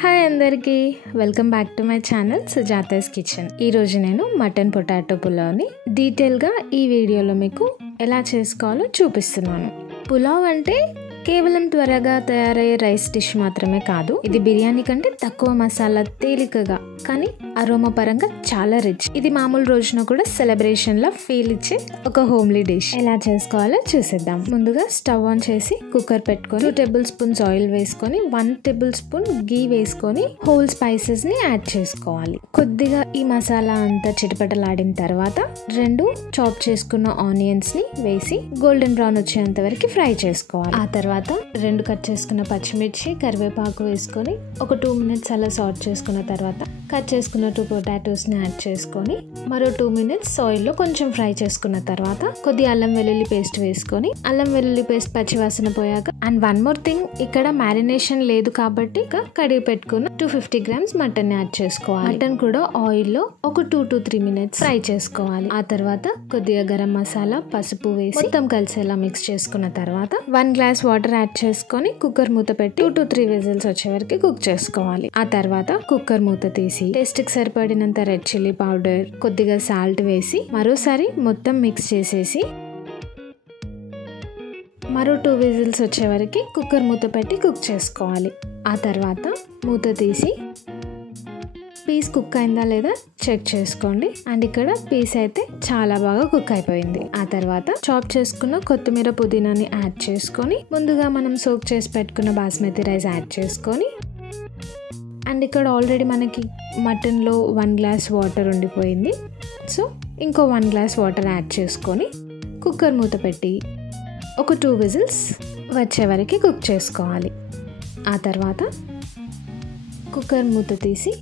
Hi అందరికీ, welcome back to my channel Sujata's kitchen. ఈరోజు నేను మటన్ పొటాటో పులావ్ని డీటెయిల్గా ఈ వీడియోలో మీకు ఎలా చేసుకోవాలో చూపిస్తున్నాను. పులావ్ అంటే కేవలం త్వరగా తయారయ్యే రైస్ డిష్ మాత్రమే కాదు. ఇది బిర్యానీ కంటే తక్కువ మసాలా, తేలికగా కానీ అరోమా పరంగా చాలా రిచ్. ఇది మామూలు రోజున కూడా సెలబ్రేషన్ లా ఫీల్ ఇచ్చే ఒక హోమ్లీ డిష్. ఎలా చేసుకోవాలో చూసేద్దాం. ముందుగా స్టవ్ ఆన్ చేసి కుక్కర్ పెట్టుకొని 2 టేబుల్ స్పూన్స్ ఆయిల్ వేసుకొని 1 టేబుల్ స్పూన్ గీ వేసుకొని హోల్ స్పైసెస్ ని యాడ్ చేసుకోవాలి. కొద్దిగా ఈ మసాలా అంతా చిటపటలాడిన తర్వాత 2 చాప్ చేసుకున్న ఆనియన్స్ ని వేసి గోల్డెన్ బ్రౌన్ వచ్చేంత వరకు ఫ్రై చేసుకోవాలి. ఆ తర్వాత 2 కట్ చేసుకున్న పచ్చిమిర్చి, కరివేపాకు వేసుకొని ఒక 2 మినిట్స్ అలా సాట్ చేసుకున్న తర్వాత కట్ చేసుకున్న 2 పొటాటోస్ ని యాడ్ చేసుకొని మరో 2 మినిట్స్ ఆయిల్ లో కొంచెం ఫ్రై చేసుకున్న తర్వాత కొద్ది అల్లం వెల్లుల్లి పేస్ట్ వేసుకొని అల్లం వెల్లుల్లి పేస్ట్ పచ్చివాసన పోయాక అండ్ వన్ మోర్ థింగ్, ఇక్కడ మ్యారినేషన్ లేదు కాబట్టి కడిగి పెట్టుకున్న 250 గ్రామ్స్ మటన్ ని యాడ్ చేసుకోవాలి. మటన్ కూడా ఆయిల్ లో ఒక 2 to 3 మినిట్స్ ఫ్రై చేసుకోవాలి. ఆ తర్వాత కొద్దిగా గరం మసాలా, పసుపు వేసి మొత్తం కలిసేలా మిక్స్ చేసుకున్న తర్వాత 1 గ్లాస్ వాటర్ యాడ్ చేసుకొని కుక్కర్ మూత పెట్టి 2 to 3 విజిల్స్ వచ్చే వరకు కుక్ చేసుకోవాలి. ఆ తర్వాత కుక్కర్ మూత తీసి టేస్ట్ కి సరిపడినంత రెడ్ చిల్లీ పౌడర్, కొద్దిగా సాల్ట్ వేసి మరోసారి మొత్తం మిక్స్ చేసేసి మరో 2 విజిల్స్ వచ్చే వరకు కుక్కర్ మూత పెట్టి కుక్ చేసుకోవాలి. ఆ తర్వాత మూత తీసి పీస్ కుక్ అయిందా లేదా చెక్ చేసుకోండి. అండ్ ఇక్కడ పీస్ అయితే చాలా బాగా కుక్ అయిపోయింది. ఆ తర్వాత చాప్ చేసుకున్న కొత్తిమీర, పుదీనాని యాడ్ చేసుకొని ముందుగా మనం సోక్ చేసి పెట్టుకున్న బాస్మతి రైస్ యాడ్ చేసుకొని అండ్ ఇక్కడ ఆల్రెడీ మనకి మటన్లో 1 గ్లాస్ వాటర్ ఉండిపోయింది. సో ఇంకో 1 గ్లాస్ వాటర్ యాడ్ చేసుకొని కుక్కర్ మూత పెట్టి ఒక 2 విజిల్స్ వచ్చే వరకు కుక్ చేసుకోవాలి. ఆ తర్వాత కుక్కర్ మూత తీసి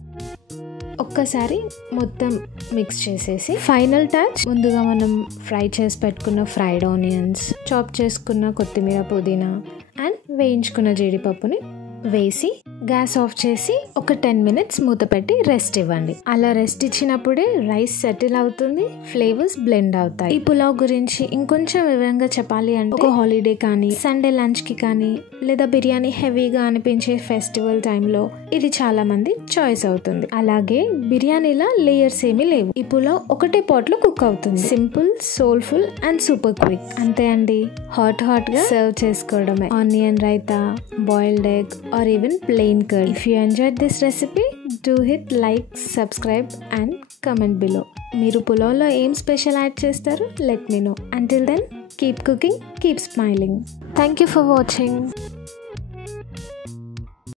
ఒక్కసారి మొత్తం మిక్స్ చేసేసి ఫైనల్ టచ్ ముందుగా మనం ఫ్రై చేసి పెట్టుకున్న ఫ్రైడ్ ఆనియన్స్, చాప్ చేసుకున్న కొత్తిమీర, పుదీనా అండ్ వేయించుకున్న జీడిపప్పుని వేసి గ్యాస్ ఆఫ్ చేసి ఒక 10 మినిట్స్ మూత పెట్టి రెస్ట్ ఇవ్వండి. అలా రెస్ట్ ఇచ్చినప్పుడే రైస్ సెటిల్ అవుతుంది, ఫ్లేవర్స్ బ్లెండ్ అవుతాయి. ఈ పులావ్ గురించి ఇంకొంచెం వివరంగా చెప్పాలి అంటే ఒక హాలిడే కానీ, సండే లంచ్ కి కానీ, లేదా బిర్యానీ హెవీగా అనిపించే ఫెస్టివల్ టైంలో ఇది చాలా మంది చాయిస్ అవుతుంది. అలాగే బిర్యానీలా లేయర్స్ ఏమీ లేవు. ఈ పులావ్ ఒకటే పాట్ లో కుక్ అవుతుంది. Simple, soulful and super quick. అంతే అండి, హాట్ గా సర్వ్ చేసుకోవడమే. Onion raita, boiled egg or even plain curd. If you enjoyed this recipe, do hit like, subscribe and comment below. మీరు పులావ్లో ఏం స్పెషల్ యాడ్ చేస్తారు? Let me know. Until then, keep cooking, keep smiling. Thank you for watching.